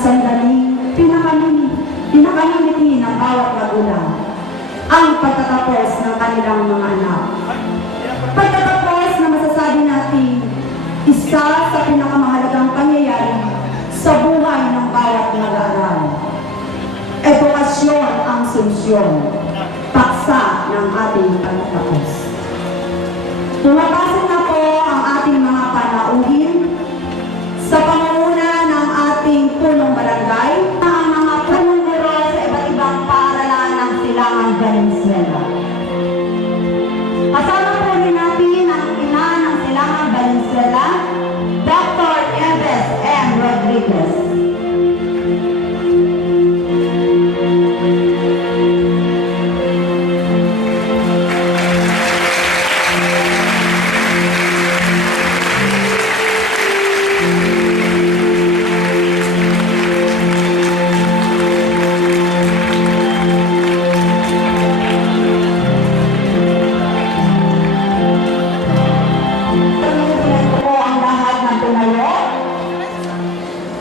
sandaling pinakamimiti ng bawat magulang ang pagtatapos ng kanilang mga anak. Pagtatapos na masasabi natin, isa sa pinakamahalagang pangyayari sa buhay ng bawat mag-aaral. Edukasyon ang solusyon, paksa ng ating pagtatapos. Pumapasok na po ang ating mga panauhin sa pangunguna ng ating punong barangay, ang mga punong guro sa iba't ibang paaralan ng Silangang Valenzuela. Kasama po rin natin ang ina ng Silangang Valenzuela, Dr. Nieves M. Rodriguez.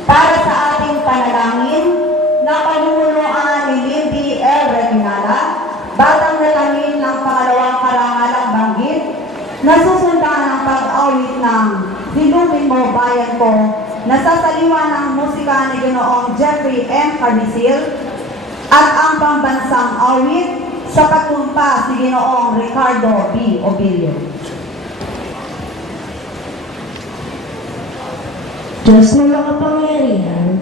Para sa ating panalangin na pamumunuan ni Lindy L. Reginala, batang natangin ng pangalawang karangalang banggit, nasusundan ang pag-awit ng Hilumin Mo Bayan Ko, nasasaliwa ng musika ni Ginoong Jeffrey M. Carnisil, at ang pambansang awit sa patumpa si Ginoong Ricardo B. Obilio. Diyos na makapangyarihan,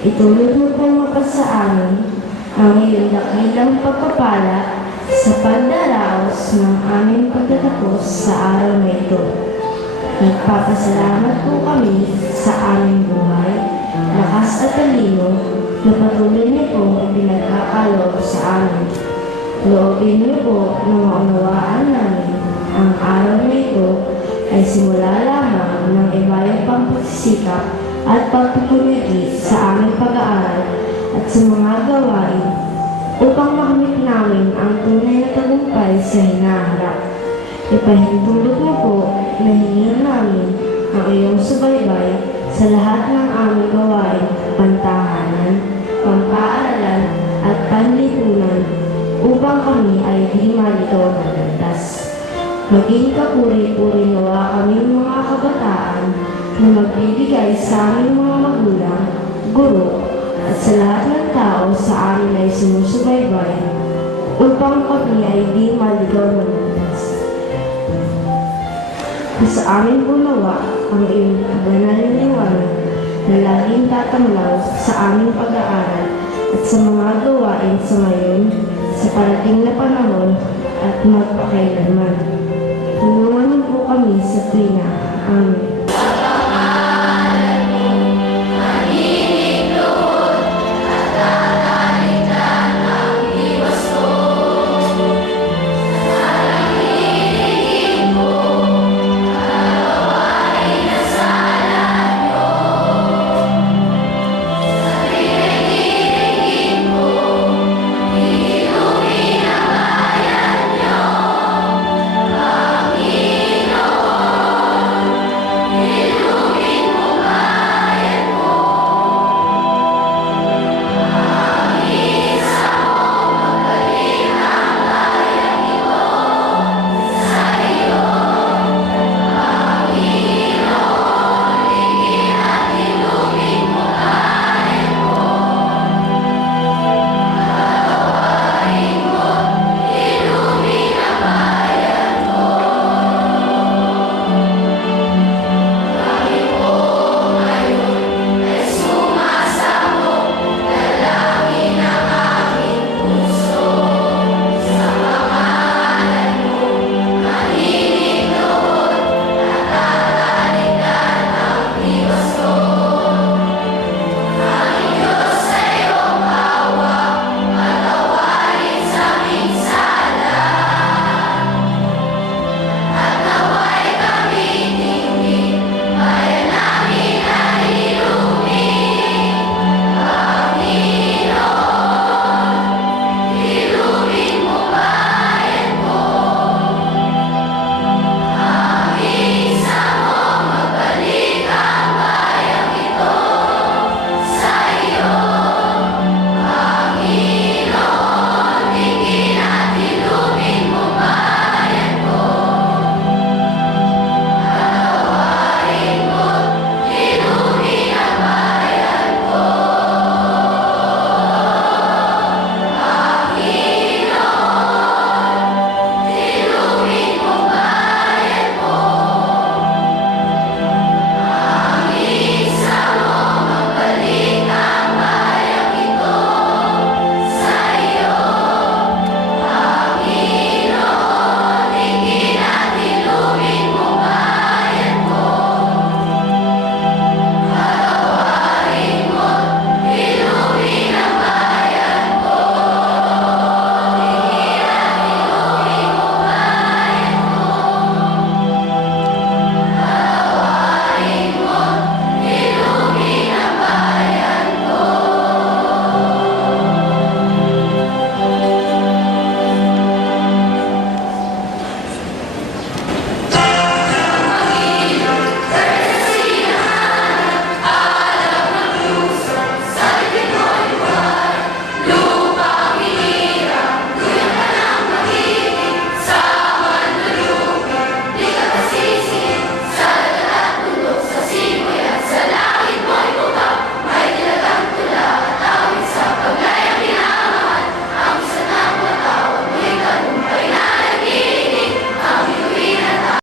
itulog mo pong mapasa amin ang iyong dakilang pagpapala sa pagdaraos ng aming pagtatapos sa araw na ito. Nagpapasalamat po kami sa aming buhay, lakas at talino na patuloy niyo pong ipinagkakalob sa amin. Loobin niyo po na maunawaan namin ang araw na ito ay simula lamang ng ibayang pagsisikap at pagpupuligi sa aming pag-aaral at sa mga gawain upang makamit namin ang tunay na tagumpay sa hinaharap. Ipahintulot mo po na hingin namin ang iyong subaybay sa lahat ng aming gawain, pantahanan, pampaaralan at panlipunan upang kami ay di malito na landas. Maging kapuri-puri nawa kaming mga kabataan na magbibigay sa aming mga magulang, guro, at sa lahat ng tao sa amin ay sumusubaybay upang kami ay di maligaw ng landas. Sa amin gumawa ang iyong banal na liwanag na laging tatamlaw sa aming pag-aaral at sa mga gawain sa ngayon, sa parating na panahon at magpakailanman. Tulungan niyo po kami sa tuwina. Amen.